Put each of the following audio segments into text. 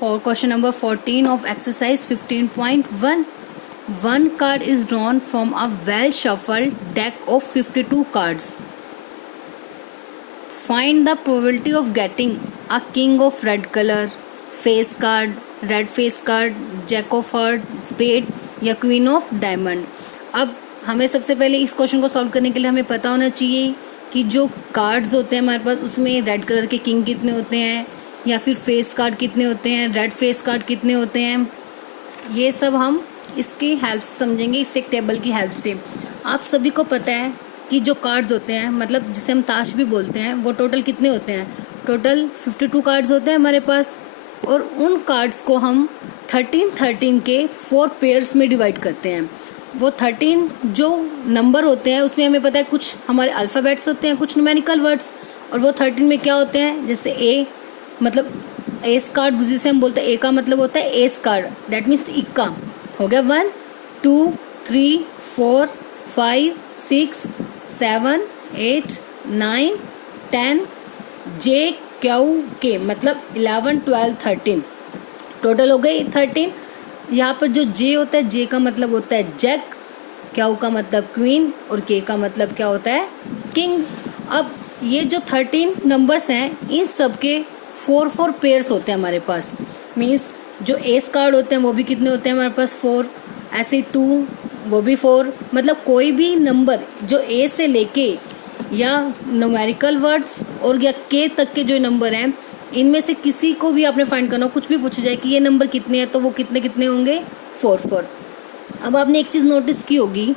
For question number 14 of exercise 15.1, one card is drawn from a well shuffled deck of 52 cards. Find the probability of getting a king of red color, face card, red face card, jack of heart, spade या queen of diamond. अब हमें सबसे पहले इस question को solve करने के लिए हमें पता होना चाहिए कि जो कार्ड्स होते हैं हमारे पास उसमें रेड कलर के किंग कितने होते हैं या फिर फेस कार्ड कितने होते हैं, रेड फेस कार्ड कितने होते हैं. ये सब हम इसकी हेल्प से समझेंगे, इस एक टेबल की हेल्प से. आप सभी को पता है कि जो कार्ड्स होते हैं, मतलब जिसे हम ताश भी बोलते हैं, वो टोटल कितने होते हैं. टोटल 52 कार्ड्स होते हैं हमारे पास और उन कार्ड्स को हम 13 के 4 पेयर्स में डिवाइड करते हैं. वो 13 जो नंबर होते हैं उसमें हमें पता है कुछ हमारे अल्फ़ाबेट्स होते हैं, कुछ न्यूमेरिकल वर्ड्स, और वो 13 में क्या होते हैं, जैसे ए मतलब एस कार्ड जिसे हम बोलते हैं, ए का मतलब होता है एस कार्ड, दैट मीन्स इक्का हो गया. 1 2 3 4 5 6 7 8 9 10 जे क्यू के मतलब 11 12 13 टोटल हो गई 13. यहाँ पर जो जे होता है, जे का मतलब होता है जैक, क्यू का मतलब क्वीन और के का मतलब क्या होता है, किंग. अब ये जो 13 नंबर्स हैं इन सब के 4 पेयर्स होते हैं हमारे पास. मीन्स जो एस कार्ड होते हैं वो भी कितने होते हैं हमारे पास 4, ऐसे 2 वो भी 4. मतलब कोई भी नंबर जो ए से लेके या न्यूमेरिकल वर्ड्स और या के तक के जो नंबर हैं इनमें से किसी को भी आपने फाइंड करना हो, कुछ भी पूछा जाए कि ये नंबर कितने हैं तो वो कितने कितने होंगे 4. अब आपने एक चीज़ नोटिस की होगी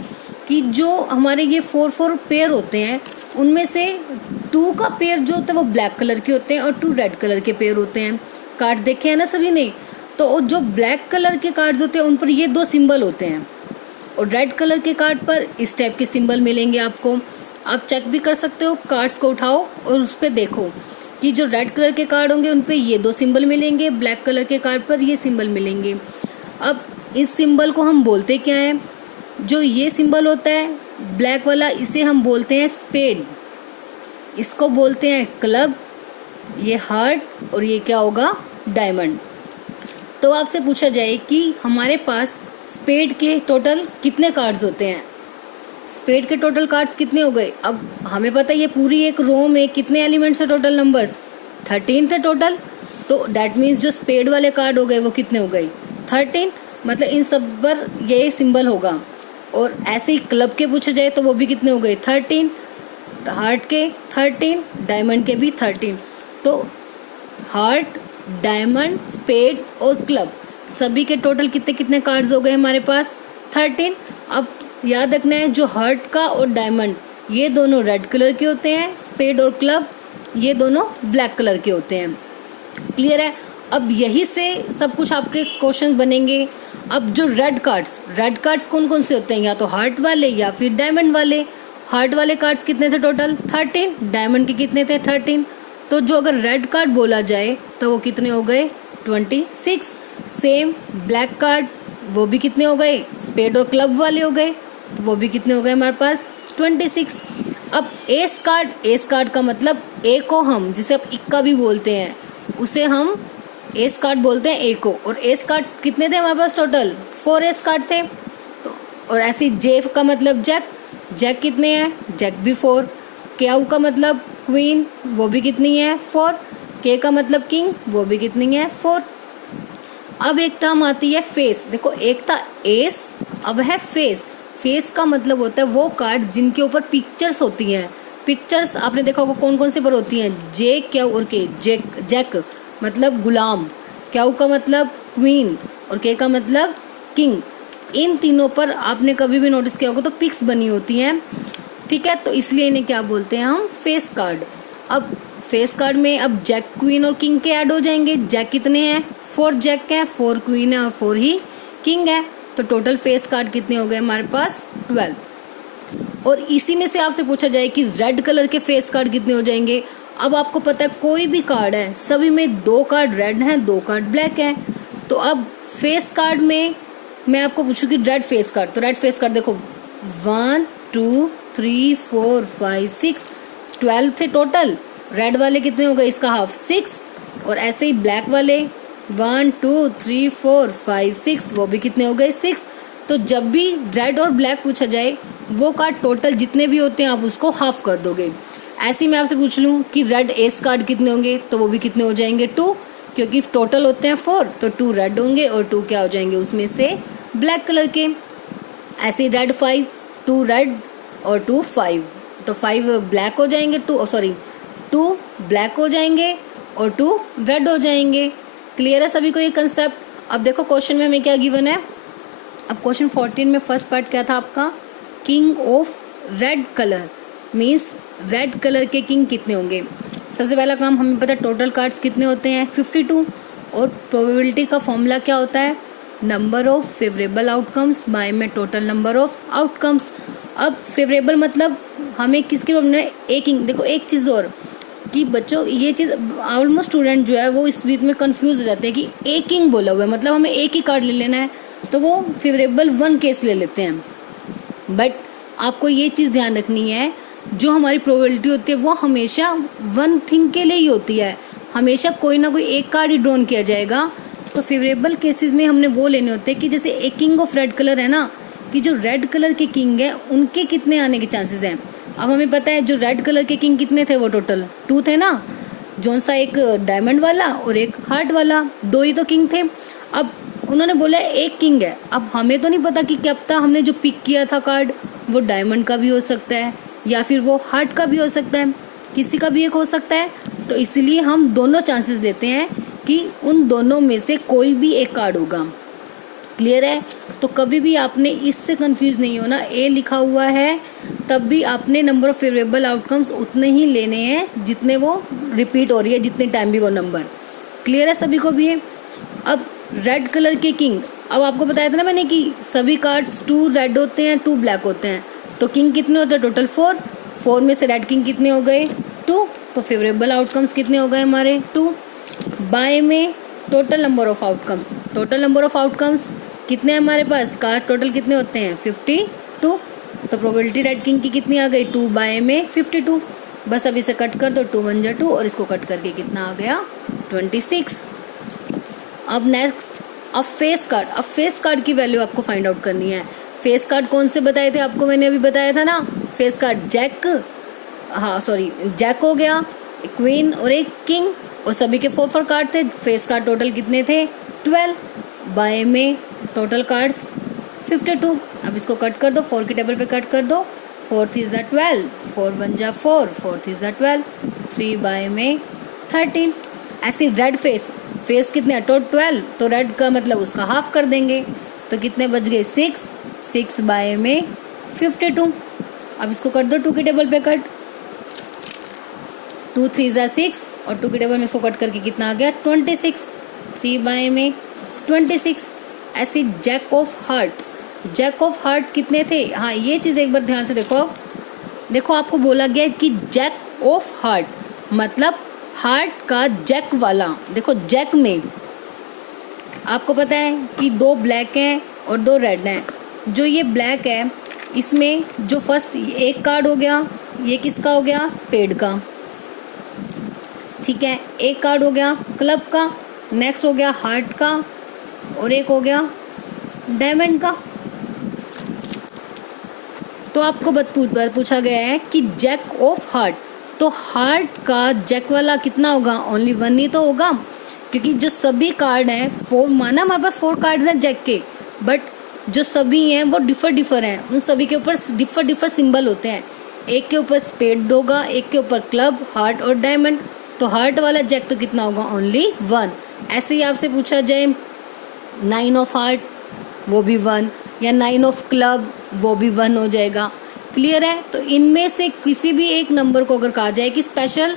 कि जो हमारे ये 4 पेयर होते हैं उनमें से 2 का पेयर जो होता है वो ब्लैक कलर के होते हैं और 2 रेड कलर के पेयर होते हैं. कार्ड देखे हैं ना सभी ने. तो जो ब्लैक कलर के कार्ड्स होते हैं उन पर ये 2 सिंबल होते हैं और रेड कलर के कार्ड पर इस टाइप के सिंबल मिलेंगे आपको. आप चेक भी कर सकते हो, कार्ड्स को उठाओ और उस पर देखो कि जो रेड कलर के कार्ड होंगे उन पे ये 2 सिंबल मिलेंगे, ब्लैक कलर के कार्ड पर ये सिंबल मिलेंगे. अब इस सिंबल को हम बोलते क्या है, जो ये सिंबल होता है ब्लैक वाला इसे हम बोलते हैं स्पेड, इसको बोलते हैं क्लब, ये हार्ट और ये क्या होगा डायमंड. तो आपसे पूछा जाए कि हमारे पास स्पेड के टोटल कितने कार्ड्स होते हैं, स्पेड के टोटल कार्ड्स कितने हो गए. अब हमें पता है ये पूरी एक रो में कितने एलिमेंट्स है, टोटल नंबर्स 13 थे टोटल. तो डैट मीन्स जो स्पेड वाले कार्ड हो गए वो कितने हो गए 13. मतलब इन सब पर ये सिंबल होगा. और ऐसे ही क्लब के पूछा जाए तो वो भी कितने हो गए 13, हार्ट के 13, डायमंड के भी 13. तो हार्ट, डायमंड, स्पेड और क्लब सभी के टोटल कितने कितने कार्ड्स हो गए हमारे पास 13. अब याद रखना है जो हार्ट का और डायमंड ये दोनों रेड कलर के होते हैं, स्पेड और क्लब ये दोनों ब्लैक कलर के होते हैं. क्लियर है. अब यही से सब कुछ आपके क्वेश्चंस बनेंगे. अब जो रेड कार्ड्स कौन कौन से होते हैं, या तो हार्ट वाले या फिर डायमंड वाले. हार्ट वाले कार्ड्स कितने थे टोटल 13, डायमंड के कितने थे 13. तो जो अगर रेड कार्ड बोला जाए तो वो कितने हो गए 26. सेम ब्लैक कार्ड वो भी कितने हो गए, स्पेड और क्लब वाले हो गए, तो वो भी कितने हो गए हमारे पास 26. अब एस कार्ड का मतलब ए को हम जिसे अब इक्का भी बोलते हैं उसे हम एस कार्ड बोलते हैं ए को. और एस कार्ड कितने थे हमारे पास टोटल 4 एस कार्ड थे. तो और ऐसे जे का मतलब जैक कितने हैं, जैक भी 4. क्यू का मतलब क्वीन वो भी कितनी है 4. के का मतलब किंग वो भी कितनी है 4. अब एक टर्म आती है फेस. देखो एक था एस, अब है फेस. फेस का मतलब होता है वो कार्ड जिनके ऊपर पिक्चर्स होती हैं. पिक्चर्स आपने देखा होगा कौन कौन से पर होती हैं, जे क्यू और के. जैक मतलब गुलाम, क्यू का मतलब क्वीन और के का मतलब किंग. इन तीनों पर आपने कभी भी नोटिस किया होगा तो पिक्स बनी होती हैं. ठीक है, तो इसलिए इन्हें क्या बोलते हैं हम फेस कार्ड. अब फेस कार्ड में अब जैक, क्वीन और किंग के ऐड हो जाएंगे. जैक कितने हैं 4 जैक है, 4 क्वीन है और 4 ही किंग है. तो टोटल फेस कार्ड कितने हो गए हमारे पास 12. और इसी में से आपसे पूछा जाए कि रेड कलर के फेस कार्ड कितने हो जाएंगे. अब आपको पता है कोई भी कार्ड है सभी में 2 कार्ड रेड हैं, 2 कार्ड ब्लैक हैं. तो अब फेस कार्ड में मैं आपको पूछूं कि रेड फेस कार्ड, तो रेड फेस कार्ड देखो 1 2 3 4 5 6 12 थे टोटल. रेड वाले कितने हो गए, इसका हाफ 6. और ऐसे ही ब्लैक वाले 1 2 3 4 5 6, वो भी कितने हो गए 6। तो जब भी रेड और ब्लैक पूछा जाए वो कार्ड टोटल जितने भी होते हैं आप उसको हाफ कर दोगे। ऐसे ही मैं आपसे पूछ लूँ कि रेड एस कार्ड कितने होंगे, तो वो भी कितने हो जाएंगे 2, क्योंकि टोटल होते हैं 4, तो 2 रेड होंगे और 2 क्या हो जाएंगे उसमें से ब्लैक कलर के। ऐसे रेड 5, 2 रेड और 2 5, तो 5 ब्लैक हो जाएंगे, 2 ब्लैक हो जाएंगे और 2 रेड हो जाएंगे। क्लियर है सभी को ये कंसेप्ट। अब देखो क्वेश्चन में हमें क्या गिवन है। अब क्वेश्चन 14 में फर्स्ट पार्ट क्या था आपका, king of red colour, means red colour के किंग कितने होंगे। सबसे पहला काम हमें पता है टोटल कार्ड्स कितने होते हैं 52, और प्रोबेबिलिटी का फॉर्मूला क्या होता है, number of favourable outcomes by में टोटल नंबर ऑफ आउटकम्स। अब फेवरेबल मतलब हमें किसके एक किंग, देखो एक चीज़ और कि बच्चों ये चीज़ ऑलमोस्ट स्टूडेंट जो है वो इस बीच में कंफ्यूज हो जाते हैं कि एक किंग बोला हुआ है मतलब हमें एक ही कार्ड ले लेना है, तो वो फेवरेबल 1 केस ले लेते हैं। बट आपको ये चीज़ ध्यान रखनी है, जो हमारी प्रोबेबिलिटी होती है वो हमेशा 1 थिंग के लिए ही होती है, हमेशा कोई ना कोई एक कार्ड ही ड्रॉन किया जाएगा। तो फेवरेबल केसेस में हमने वो लेने होते हैं कि जैसे एक किंग ऑफ रेड कलर है ना, कि जो रेड कलर के किंग है उनके कितने आने के चांसेस हैं। अब हमें पता है जो रेड कलर के किंग कितने थे, वो टोटल 2 थे ना, जोन सा एक डायमंड वाला और एक हार्ट वाला, 2 ही तो किंग थे। अब उन्होंने बोला एक किंग है, अब हमें तो नहीं पता कि क्या पता हमने जो पिक किया था कार्ड वो डायमंड का भी हो सकता है या फिर वो हार्ट का भी हो सकता है, किसी का भी एक हो सकता है। तो इसलिए हम दोनों चांसेस देते हैं कि उन दोनों में से कोई भी एक कार्ड होगा। क्लियर है। तो कभी भी आपने इससे कंफ्यूज नहीं होना, ए लिखा हुआ है तब भी आपने नंबर ऑफ फेवरेबल आउटकम्स उतने ही लेने हैं जितने वो रिपीट हो रही है, जितने टाइम भी वो नंबर। क्लियर है सभी को भी है। अब रेड कलर के किंग, अब आपको बताया था ना मैंने कि सभी कार्ड्स 2 रेड होते हैं 2 ब्लैक होते हैं, तो किंग कितने होते हैं टोटल 4 में से रेड किंग कितने हो गए 2, तो फेवरेबल आउटकम्स कितने हो गए हमारे 2। बाय में टोटल नंबर ऑफ आउटकम्स, कितने हैं हमारे पास, कार्ड टोटल कितने होते हैं 52, तो प्रोबेबिलिटी रेड किंग की कितनी आ गई 2 बाय में 52। बस अब इसे कट कर दो, 2 1 जा 2 और इसको कट करके कितना आ गया 26। अब नेक्स्ट, अब फेस कार्ड की वैल्यू आपको फाइंड आउट करनी है। फेस कार्ड कौन से बताए थे आपको, मैंने अभी बताया था ना, फेस कार्ड जैक हो गया, क्वीन और एक किंग, और सभी के 4 कार्ड थे। फेस कार्ड टोटल कितने थे 12, बाय में टोटल कार्ड्स 52। अब इसको कट कर दो, 4 की टेबल पे कट कर दो, 4 3 जा 12, 4 1 जा 4, 4 3 जा 12, 3 बाय में 13। ऐसी रेड फेस कितने हैं तो 12, तो रेड का मतलब उसका हाफ कर देंगे, तो कितने बच गए 6 बाय में 52। अब इसको कर दो 2 की टेबल पे कट, 2 3 जा 6 और 2 की टेबल में इसको कट करके कितना आ गया 26, 3 बाय में 26। ऐसी जैक ऑफ हार्ट कितने थे, हाँ ये चीज़ एक बार ध्यान से देखो आपको बोला गया कि जैक ऑफ हार्ट मतलब हार्ट का जैक वाला। देखो जैक में आपको पता है कि 2 ब्लैक हैं और 2 रेड हैं। जो ये ब्लैक है इसमें जो फर्स्ट एक कार्ड हो गया, ये किसका हो गया स्पेड का, ठीक है, एक कार्ड हो गया क्लब का, नेक्स्ट हो गया हार्ट का और एक हो गया डायमंड का। तो आपको पूछा गया है कि जैक ऑफ हार्ट, तो हार्ट का जैक वाला कितना होगा, ओनली 1 ही तो होगा, क्योंकि जो सभी कार्ड हैं 4, माना हमारे पास 4 कार्ड्स हैं जैक के, बट जो सभी हैं वो डिफर हैं, उन सभी के ऊपर डिफर सिंबल होते हैं। एक के ऊपर स्पेड होगा, एक के ऊपर क्लब, हार्ट और डायमंड, तो हार्ट वाला जैक तो कितना होगा ओनली 1। ऐसे ही आपसे पूछा जाए 9 ऑफ हार्ट वो भी 1, या 9 ऑफ क्लब वो भी 1 हो जाएगा। क्लियर है। तो इनमें से किसी भी एक नंबर को अगर कहा जाए कि स्पेशल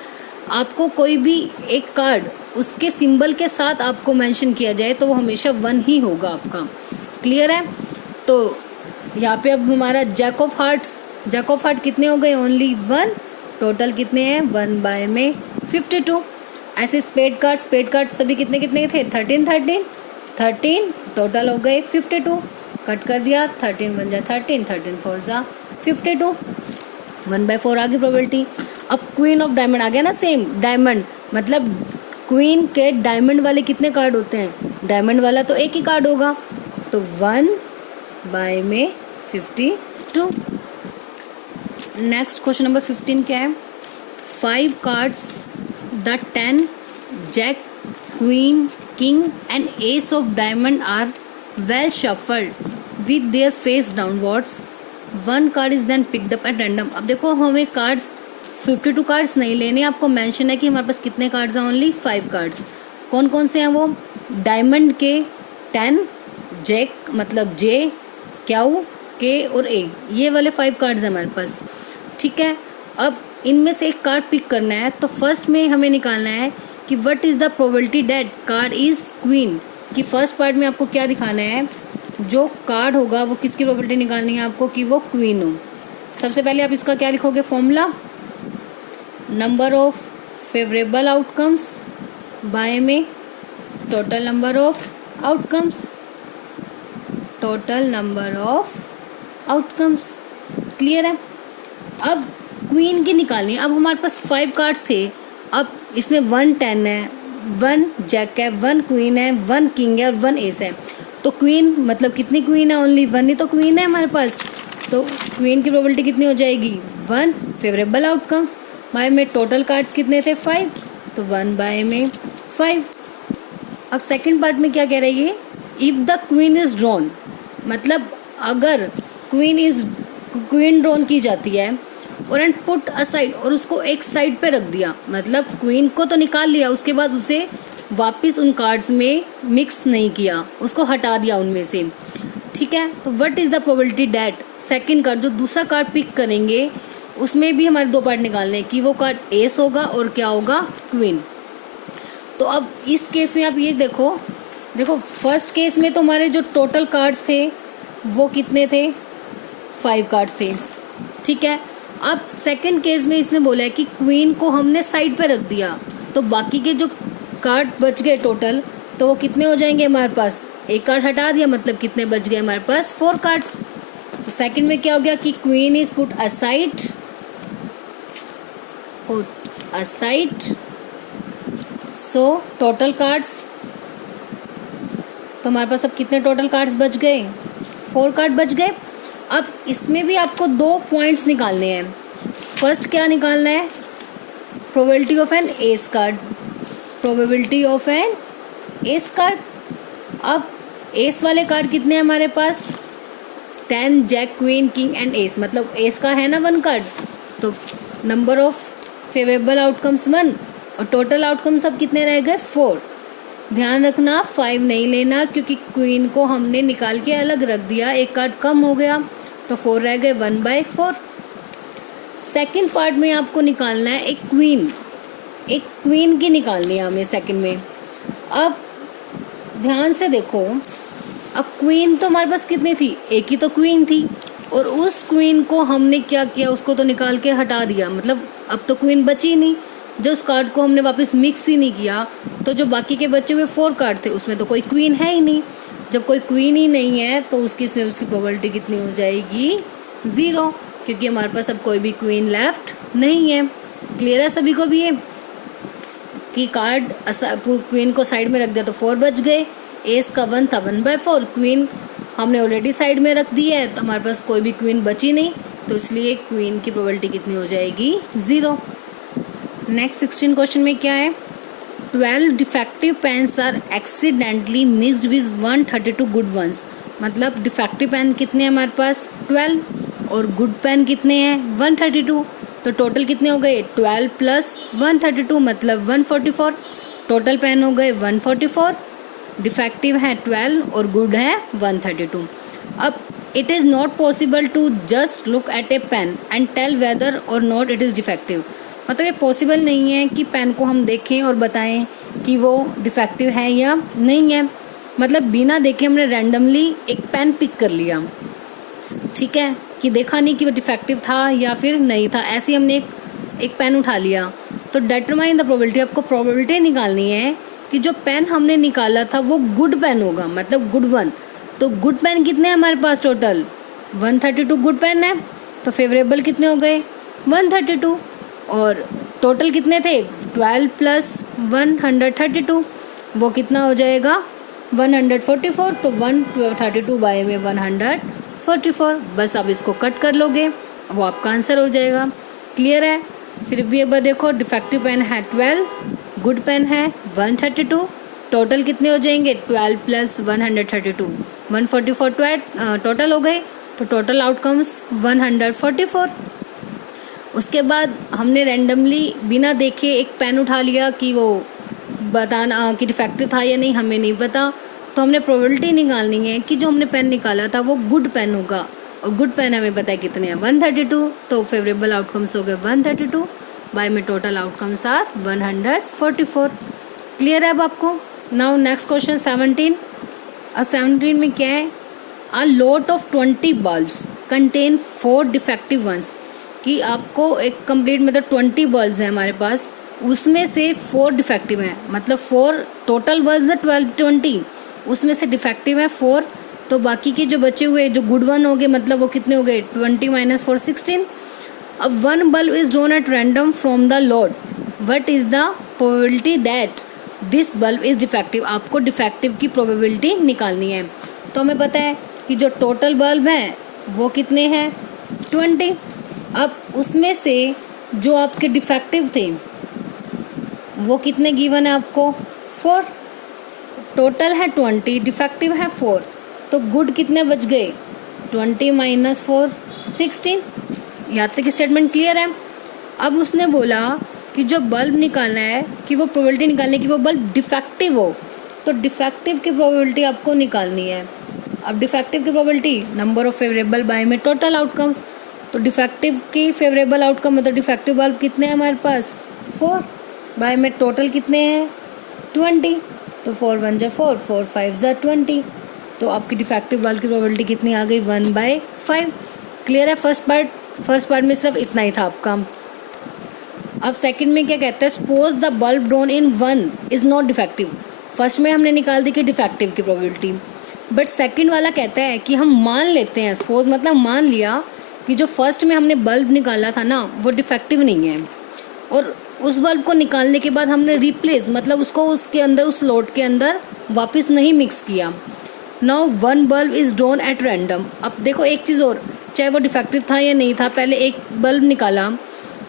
आपको कोई भी एक कार्ड उसके सिंबल के साथ आपको मेंशन किया जाए तो वो हमेशा 1 ही होगा आपका। क्लियर है। तो यहाँ पे अब हमारा जैक ऑफ हार्ट कितने हो गए ओनली 1, टोटल कितने हैं 1 बाय में 52। ऐसे स्पेड कार्ड सभी कितने कितने थे 13 टोटल हो गए 52, कट कर दिया 13 1 जा 13 4 जा 52, 1/4 आ गई प्रोबेबिलिटी। अब क्वीन ऑफ डायमंड आ गया ना, सेम डायमंड मतलब क्वीन के डायमंड वाले कितने कार्ड होते हैं? डायमंड वाला तो एक ही कार्ड होगा, तो 1 बाय में 52। नेक्स्ट क्वेश्चन नंबर 15 क्या है? 5 cards the 10 jack, queen, king and ace of diamond are well shuffled with their face downwards, 1 card is then picked up at random. अब देखो हमें कार्ड्स 52 कार्ड्स नहीं लेने, आपको मेंशन है कि हमारे पास कितने कार्ड्स हैं? Only 5 cards. कौन कौन से हैं वो? डायमंड के 10, जैक मतलब जे, क्यू, के और ए, ये वाले 5 कार्ड्स हैं हमारे पास। ठीक है, अब इनमें से एक कार्ड पिक करना है, तो फर्स्ट में हमें निकालना है कि what is the probability that card is queen. कि फर्स्ट पार्ट में आपको क्या दिखाना है? जो कार्ड होगा वो किसकी प्रोबेबिलिटी निकालनी है आपको कि वो क्वीन हो। सबसे पहले आप इसका क्या लिखोगे? Formula, number of favourable outcomes by में total number of outcomes, total number of outcomes. Clear है? अब क्वीन की निकालनी है। अब हमारे पास 5 कार्ड्स थे, अब इसमें 1 10 है, 1 जैक है, 1 क्वीन है, 1 किंग है और 1 एस है। तो क्वीन मतलब कितनी क्वीन है? ओनली 1 ही तो क्वीन है हमारे पास। तो क्वीन की प्रोबेबिलिटी कितनी हो जाएगी? 1 फेवरेबल आउटकम्स बाय में टोटल कार्ड्स कितने थे? 5, तो 1 बाय में 5। अब सेकंड पार्ट में क्या कह रही है? If the queen is drawn, मतलब अगर क्वीन ड्रॉन की जाती है और एंड पुट असाइड, और उसको एक साइड पे रख दिया, मतलब क्वीन को तो निकाल लिया, उसके बाद उसे वापस उन कार्ड्स में मिक्स नहीं किया, उसको हटा दिया उनमें से। ठीक है, तो what is the probability that second card, जो दूसरा कार्ड पिक करेंगे उसमें भी हमारे 2 पार्ट निकालने हैं कि वो कार्ड एस होगा और क्या होगा? क्वीन। तो अब इस केस में आप ये देखो फर्स्ट केस में तो हमारे जो टोटल कार्ड्स थे वो कितने थे? 5 कार्ड्स थे। ठीक है, अब सेकंड केस में इसने बोला है कि क्वीन को हमने साइड पे रख दिया, तो बाकी के जो कार्ड बच गए टोटल, तो वो कितने हो जाएंगे हमारे पास? एक कार्ड हटा दिया, मतलब कितने बच गए हमारे पास? 4 कार्ड्स। तो सेकंड में क्या हो गया कि queen is put aside, so total cards, तो हमारे पास अब कितने टोटल कार्ड्स बच गए? 4 कार्ड बच गए। अब इसमें भी आपको 2 पॉइंट्स निकालने हैं। फर्स्ट क्या निकालना है? Probability of an ace card, probability of an ace card. अब एस वाले कार्ड कितने हैं हमारे पास? 10 jack, queen, king and ace, मतलब एस का है ना 1 कार्ड, तो नंबर ऑफ फेवरेबल आउटकम्स 1 और टोटल आउटकम्स अब कितने रह गए? 4। ध्यान रखना 5 नहीं लेना, क्योंकि क्वीन को हमने निकाल के अलग रख दिया, एक कार्ड कम हो गया, तो 4 रह गए 1 बाय 4। सेकेंड पार्ट में आपको निकालना है एक क्वीन की निकालनी है हमें सेकेंड में। अब ध्यान से देखो, अब क्वीन तो हमारे पास कितनी थी? एक ही तो क्वीन थी, और उस क्वीन को हमने क्या किया? उसको तो निकाल के हटा दिया, मतलब अब तो क्वीन बची नहीं। जब उस कार्ड को हमने वापस मिक्स ही नहीं किया, तो जो बाकी के बचे हुए 4 कार्ड थे उसमें तो कोई क्वीन है ही नहीं। जब कोई क्वीन ही नहीं है तो उसकी प्रोबेबिलिटी कितनी हो जाएगी? 0, क्योंकि हमारे पास अब कोई भी क्वीन लेफ्ट नहीं है। क्लियर है सभी को भी ये कि कार्ड क्वीन को साइड में रख दिया तो 4 बच गए, एस का 1 था 1 बाय 4, क्वीन हमने ऑलरेडी साइड में रख दी है तो हमारे पास कोई भी क्वीन बची नहीं, तो इसलिए क्वीन की प्रोबेबिलिटी कितनी हो जाएगी? 0। नेक्स्ट 16 क्वेश्चन में क्या है? 12 defective pens are accidentally mixed with 132 good ones, मतलब डिफेक्टिव पेन कितने हैं हमारे पास? 12, और गुड पेन कितने हैं? 132, तो टोटल कितने हो गए? 12 प्लस 132 मतलब 144, टोटल पेन हो गए 144, डिफेक्टिव है 12 और गुड है 132। अब it is not possible to just look at a pen and tell whether or not it is defective, मतलब ये पॉसिबल नहीं है कि पेन को हम देखें और बताएं कि वो डिफेक्टिव है या नहीं है। मतलब बिना देखे हमने रैंडमली एक पेन पिक कर लिया, ठीक है, कि देखा नहीं कि वो डिफेक्टिव था या फिर नहीं था, ऐसे हमने एक पेन उठा लिया। तो डिटरमाइन द प्रोबेबिलिटी, आपको प्रोबेबिलिटी निकालनी है कि जो पेन हमने निकाला था वो गुड पेन होगा, मतलब गुड वन। तो गुड पेन कितने हैं हमारे पास? टोटल 132 गुड पेन है, तो फेवरेबल कितने हो गए? 132, और टोटल कितने थे? 12 प्लस 132, वो कितना हो जाएगा 144, तो 132 बाय में 144, बस आप इसको कट कर लोगे, वो आपका आंसर हो जाएगा। क्लियर है? फिर भी एक बार देखो, डिफेक्टिव पेन है 12, गुड पेन है 132, टोटल कितने हो जाएंगे 12 प्लस 132, 144 टोटल हो गए, तो टोटल आउटकम्स 144। उसके बाद हमने रैंडमली बिना देखे एक पेन उठा लिया कि वो बताना कि डिफेक्टिव था या नहीं, हमें नहीं पता, तो हमने प्रोबेबिलिटी निकालनी है कि जो हमने पेन निकाला था वो गुड पेन होगा, और गुड पेन हमें पता है कितने हैं 132, तो फेवरेबल आउटकम्स हो गए 132 बाय में टोटल आउटकम्स आर 144। क्लियर है अब आपको? Now next question 17। 17 में क्या है, a lot of 20 bulbs contain 4 defective ones, कि आपको एक कंप्लीट मतलब 20 बल्ब्स हैं हमारे पास, उसमें से 4 डिफेक्टिव हैं, मतलब 4 टोटल बल्ब्स है 20, उसमें से डिफेक्टिव है 4, तो बाकी के जो बचे हुए जो गुड वन हो गए, मतलब वो कितने हो गए 20 माइनस 4 16। अब 1 bulb is drawn at random from the lot, what is the probability that this bulb is defective, आपको डिफेक्टिव की प्रोबेबिलिटी निकालनी है। तो हमें पता है कि जो टोटल बल्ब हैं वो कितने हैं 20, अब उसमें से जो आपके डिफेक्टिव थे वो कितने गिवन है आपको 4, टोटल है 20, डिफेक्टिव है 4, तो गुड कितने बच गए 20 माइनस 4 16। यहाँ तक स्टेटमेंट क्लियर है? अब उसने बोला कि जो बल्ब निकालना है कि वो प्रोबेबिलिटी निकालने की वो बल्ब डिफेक्टिव हो, तो डिफेक्टिव की प्रोबेबिलिटी आपको निकालनी है। अब डिफेक्टिव की probability number of favourable by में टोटल आउटकम्स, तो डिफेक्टिव की फेवरेबल आउटकम मतलब डिफेक्टिव बल्ब कितने हैं हमारे पास 4 बाय में टोटल कितने हैं 20, तो 4 1 जा 4, 4 5 जा 20, तो आपकी डिफेक्टिव बल्ब की प्रोबेबिलिटी कितनी आ गई 1/5। क्लियर है? फर्स्ट पार्ट में सिर्फ इतना ही था आपका। अब सेकंड में क्या कहता है, suppose the bulb drawn in 1 is not defective. First में हमने निकाल दी कि डिफेक्टिव की प्रोबेबिलिटी, बट सेकंड वाला कहता है कि हम मान लेते हैं, सपोज मतलब मान लिया कि जो फर्स्ट में हमने बल्ब निकाला था ना वो डिफेक्टिव नहीं है, और उस बल्ब को निकालने के बाद हमने रिप्लेस मतलब उसको उसके अंदर उस स्लॉट के अंदर वापस नहीं मिक्स किया। Now 1 bulb is drawn at random. अब देखो एक चीज़ और, चाहे वो डिफेक्टिव था या नहीं था, पहले एक बल्ब निकाला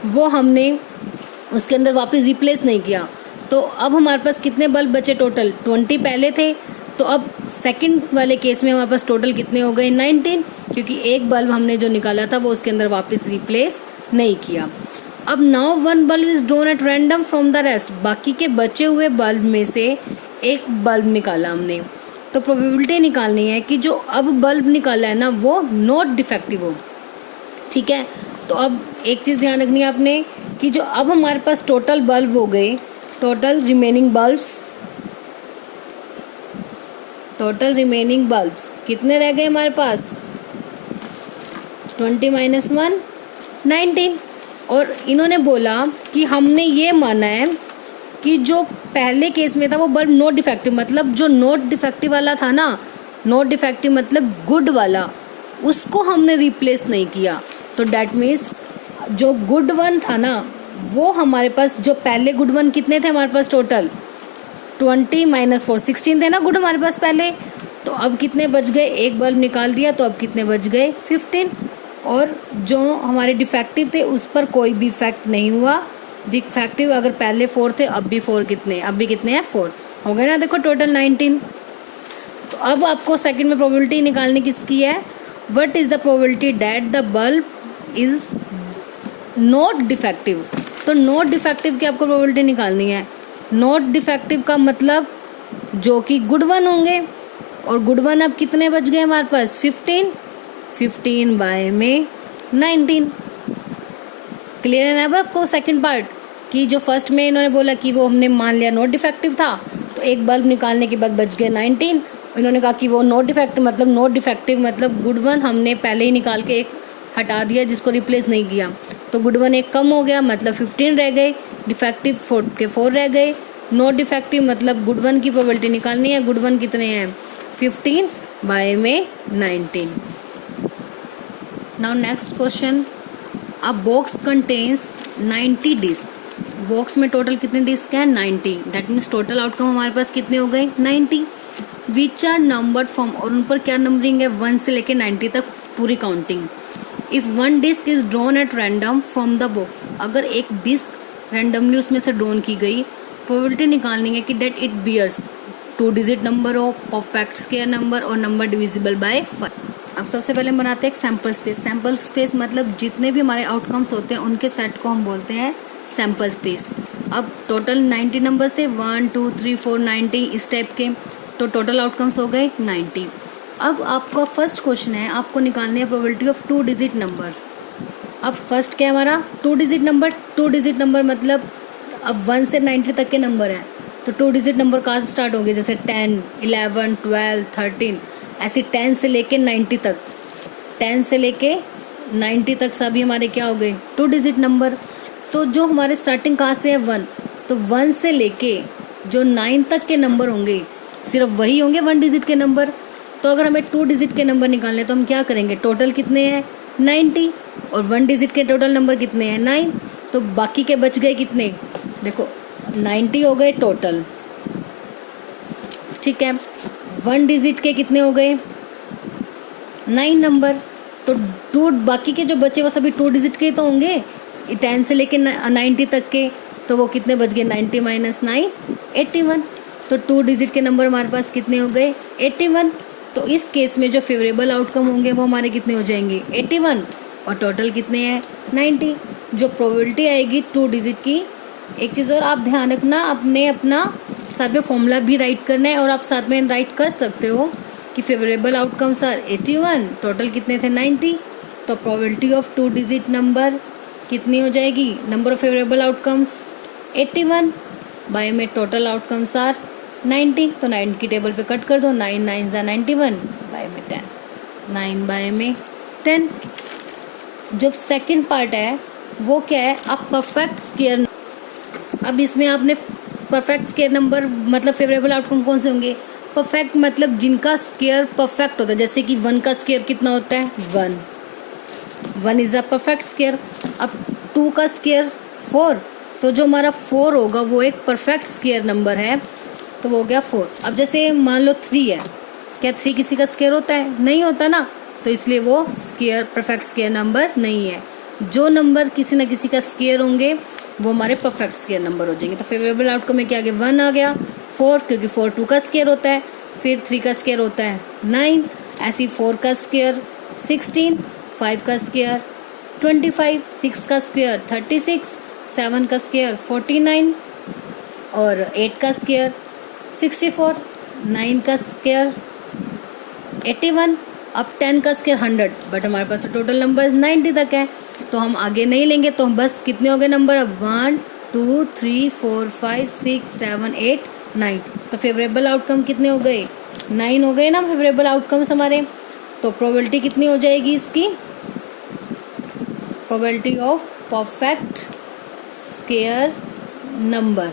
वो हमने उसके अंदर वापस रिप्लेस नहीं किया, तो अब हमारे पास कितने बल्ब बचे टोटल 20 पहले थे, तो अब सेकंड वाले केस में हमारे पास टोटल कितने हो गए 19, क्योंकि एक बल्ब हमने जो निकाला था वो उसके अंदर वापस रिप्लेस नहीं किया। अब now 1 bulb is drawn at random from the rest, बाकी के बचे हुए बल्ब में से एक बल्ब निकाला हमने, तो प्रोबेबिलिटी निकालनी है कि जो अब बल्ब निकाला है ना वो नॉट डिफेक्टिव हो। ठीक है, तो अब एक चीज़ ध्यान रखनी है आपने कि जो अब हमारे पास टोटल बल्ब हो गए, टोटल रिमेनिंग बल्ब्स कितने रह गए हमारे पास 20 माइनस 1 19, और इन्होंने बोला कि हमने ये माना है कि जो पहले केस में था वो बल्ब नॉट डिफेक्टिव, मतलब जो नॉट डिफेक्टिव वाला था ना, नॉट डिफेक्टिव मतलब गुड वाला, उसको हमने रिप्लेस नहीं किया, तो डैट मीन्स जो गुड वन था ना वो हमारे पास, जो पहले गुड वन कितने थे हमारे पास टोटल 20 माइनस 4 16 थे ना गुड हमारे पास पहले, तो अब कितने बच गए, एक बल्ब निकाल दिया तो अब कितने बच गए 15, और जो हमारे डिफेक्टिव थे उस पर कोई भी इफेक्ट नहीं हुआ। डिफेक्टिव अगर पहले 4 थे अब भी 4 कितने, अब भी कितने हैं 4 हो गए ना, देखो टोटल 19। तो अब आपको सेकंड में प्रोबेबिलिटी निकालनी किसकी है, what is the probability that the bulb is not defective, तो नॉट डिफेक्टिव की आपको प्रोबेबिलिटी निकालनी है। नॉट डिफेक्टिव का मतलब जो कि गुड वन होंगे, और गुड वन अब कितने बच गए हमारे पास 15 बाय में 19। क्लियर है ना अब आपको सेकंड पार्ट, कि जो फर्स्ट में इन्होंने बोला कि वो हमने मान लिया नॉट डिफेक्टिव था, तो एक बल्ब निकालने के बाद बच गए 19, इन्होंने कहा कि वो नॉट डिफेक्टिव मतलब गुड वन हमने पहले ही निकाल के एक हटा दिया जिसको रिप्लेस नहीं किया, तो गुड वन एक कम हो गया मतलब 15 रह गए, डिफेक्टिव 4 रह गए, नॉट डिफेक्टिव मतलब गुड वन की प्रोबेबिलिटी निकालनी है, गुड वन कितने हैं 15 बाय में 19। Now next question, a box contains 90 disc box में टोटल कितने डिस्क हैं 90, दैट मीन्स टोटल आउटकम हमारे पास कितने हो गए 90। विच आर नंबर्ड फ्रॉम, और उन पर क्या नंबरिंग है 1 से लेके 90 तक पूरी counting. If one disc is drawn at random from the box, अगर एक डिस्क रैंडमली उसमें से ड्रॉन की गई, प्रोबेबिलिटी निकालनी है कि that it bears 2 digit number हो, परफेक्ट स्क्वायर नंबर और नंबर डिविजिबल बाय 5। अब सबसे पहले हम बनाते हैं एक सैम्पल स्पेस। सैम्पल स्पेस मतलब जितने भी हमारे आउटकम्स होते हैं उनके सेट को हम बोलते हैं सैम्पल स्पेस। अब टोटल 90 नंबर्स थे, 1 2 3 4 90 इस टाइप के, तो टोटल आउटकम्स हो गए 90। अब आपका फर्स्ट क्वेश्चन है, आपको निकालनी है प्रोबेबिलिटी ऑफ 2 डिजिट नंबर। अब फर्स्ट क्या है हमारा 2 डिजिट नंबर। 2 डिजिट नंबर मतलब अब 1 से 90 तक के नंबर हैं, तो 2 डिजिट नंबर कहाँ से स्टार्ट होंगे, जैसे 10 11 12 13, ऐसे 10 से लेके 90 तक, 10 से लेके 90 तक सभी हमारे क्या हो गए 2 डिजिट नंबर। तो जो हमारे स्टार्टिंग कहाँ से है 1, तो 1 से लेके जो 9 तक के नंबर होंगे सिर्फ वही होंगे 1 डिजिट के नंबर। तो अगर हमें 2 डिजिट के नंबर निकालने तो हम क्या करेंगे, टोटल कितने हैं 90 और 1 डिजिट के टोटल नंबर कितने हैं 9, तो बाकी के बच गए कितने, देखो 90 हो गए टोटल, ठीक है। 1 डिजिट के कितने हो गए 9 नंबर, तो 2 बाकी के जो बचे वो सभी 2 डिजिट के तो होंगे 10 से लेके 90 तक के, तो वो कितने बच गए 90 माइनस 9 81। तो 2 डिजिट के नंबर हमारे पास कितने हो गए 81। तो इस केस में जो फेवरेबल आउटकम होंगे वो हमारे कितने हो जाएंगे 81 और टोटल कितने हैं 90। जो प्रोबेबिलिटी आएगी 2 डिजिट की, एक चीज़ और आप ध्यान रखना, अपना साथ में फॉर्मूला भी राइट करना है और आप साथ में राइट कर सकते हो कि फेवरेबल आउटकम्स आर 81, टोटल कितने थे 90। तो प्रोबेबिलिटी ऑफ 2 डिजिट नंबर कितनी हो जाएगी, number of favourable outcomes 81 by में टोटल आउटकम्स आर 90। तो 9 की टेबल पे कट कर दो, 9 9 जा 91 बाय में 10, 9 बाय में 10। जो सेकंड पार्ट है वो क्या है, आप परफेक्ट स्क्वायर। अब इसमें आपने परफेक्ट स्क्वायर नंबर मतलब फेवरेबल आउटकम कौन से होंगे, परफेक्ट मतलब जिनका स्क्वायर परफेक्ट होता है, जैसे कि 1 का स्क्वायर कितना होता है 1 इज अ परफेक्ट स्क्वायर। अब 2 का स्क्वायर 4, तो जो हमारा 4 होगा वो एक परफेक्ट स्क्वायर नंबर है, तो वो हो गया 4। अब जैसे मान लो 3 है, क्या 3 किसी का स्क्वायर होता है, नहीं होता ना, तो इसलिए वो स्क्वायर परफेक्ट स्क्वायर नंबर नहीं है। जो नंबर किसी न किसी का स्क्वायर होंगे वो हमारे परफेक्ट स्क्वायर नंबर हो जाएंगे। तो फेवरेबल आउटकम में क्या आ गया 1 आ गया, 4 क्योंकि 4 2 का स्क्वायर होता है, फिर 3 का स्क्वायर होता है 9, ऐसी 4 का स्क्वायर 16, 5 का स्क्वायर 25, 6 का स्क्वायर 36, 7 का स्क्वायर 49 और 8 का स्क्वायर 64, 9 का स्क्वायर 81, अब 10 का स्क्वायर 100, बट हमारे पास टोटल नंबर 90 तक है, तो हम आगे नहीं लेंगे। तो हम बस कितने हो गए नंबर, अब 1 2 3 4 5 6 7 8 9, तो फेवरेबल आउटकम कितने हो गए 9 हो गए ना फेवरेबल आउटकम्स हमारे। तो प्रोबेबिलिटी कितनी हो जाएगी इसकी, probability of perfect square number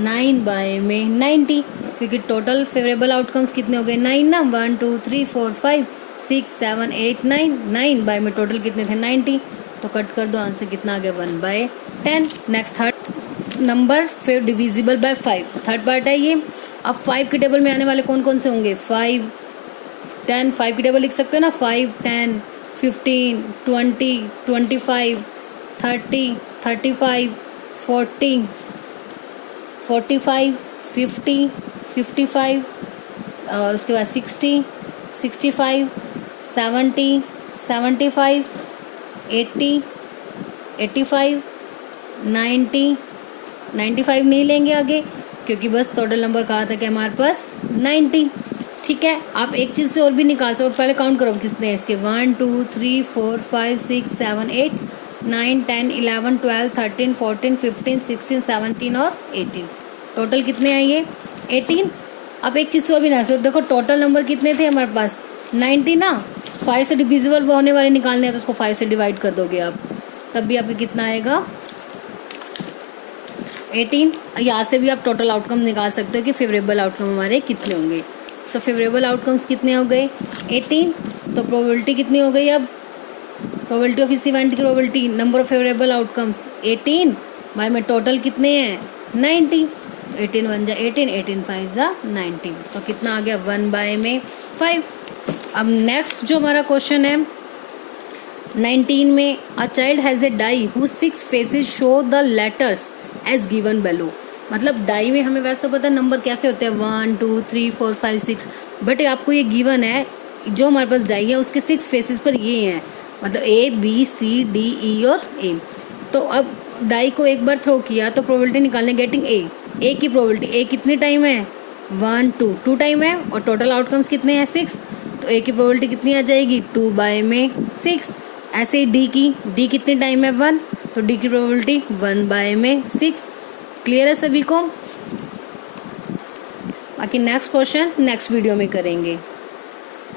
9 by में 90, क्योंकि टोटल फेवरेबल आउटकम्स कितने हो गए 9 ना, 1 2 3 4 5 6 7 8 9, 9 बाय में टोटल कितने थे 90, तो कट कर दो, आंसर कितना आ गया 1 बाय 10। नेक्स्ट थर्ड नंबर फिर डिविजिबल बाय 5, थर्ड पार्ट है ये। अब 5 की टेबल में आने वाले कौन कौन से होंगे 5 10, 5 की टेबल लिख सकते हो ना, 5 10 15 20 25 30 35 40 45 50 55 और उसके बाद 60 65 70 75 80 85 90 95 नहीं लेंगे आगे, क्योंकि बस टोटल नंबर कहा था कि हमारे पास 90। ठीक है, आप एक चीज़ से और भी निकाल सकते हो, पहले काउंट करो कितने हैं इसके, 1 2 3 4 5 6 7 8 9 10 11 12 13 14 15 16 17 और 18, टोटल कितने हैं ये 18। अब एक चीज़ से और भी निकाल सकते हो, देखो टोटल नंबर कितने थे हमारे पास 90 ना, 5 से डिविजिबल होने वाले निकालने हैं तो उसको 5 से डिवाइड कर दोगे आप, तब भी आपके कितना आएगा 18। यहाँ से भी आप टोटल आउटकम निकाल सकते हो कि फेवरेबल आउटकम हमारे कितने होंगे। तो फेवरेबल आउटकम्स कितने हो गए 18, तो प्रोबेबिलिटी कितनी हो गई, अब प्रोबेबिलिटी ऑफ इस इवेंट की probability number of favourable outcomes 18 by में टोटल कितने हैं 90, 18 1 जा 18, 18 5 जा 90, तो कितना आ गया 1 बाय में 5। अब नेक्स्ट जो हमारा क्वेश्चन है 19 में, a child has a die who 6 faces show the letters as given below. मतलब डाई में हमें वैसे तो पता है नंबर कैसे होते हैं 1 2 3 4 5 6, बट आपको ये गिवन है जो हमारे पास डाई है उसके 6 फेसेस पर ये हैं, मतलब A B C D E और ए। तो अब डाई को एक बार थ्रो किया तो प्रोबेबिलिटी निकालने गेटिंग ए की प्रोबेबिलिटी, ए कितने टाइम है 1 2 टाइम है और टोटल आउटकम्स कितने हैं 6, तो ए की प्रोबेबिलिटी कितनी आ जाएगी 2 बाय में 6। ऐसे ही डी कितने टाइम है 1, तो डी की प्रोबेबिलिटी 1 बाय में 6। क्लियर है सभी को? बाकी नेक्स्ट क्वेश्चन नेक्स्ट वीडियो में करेंगे।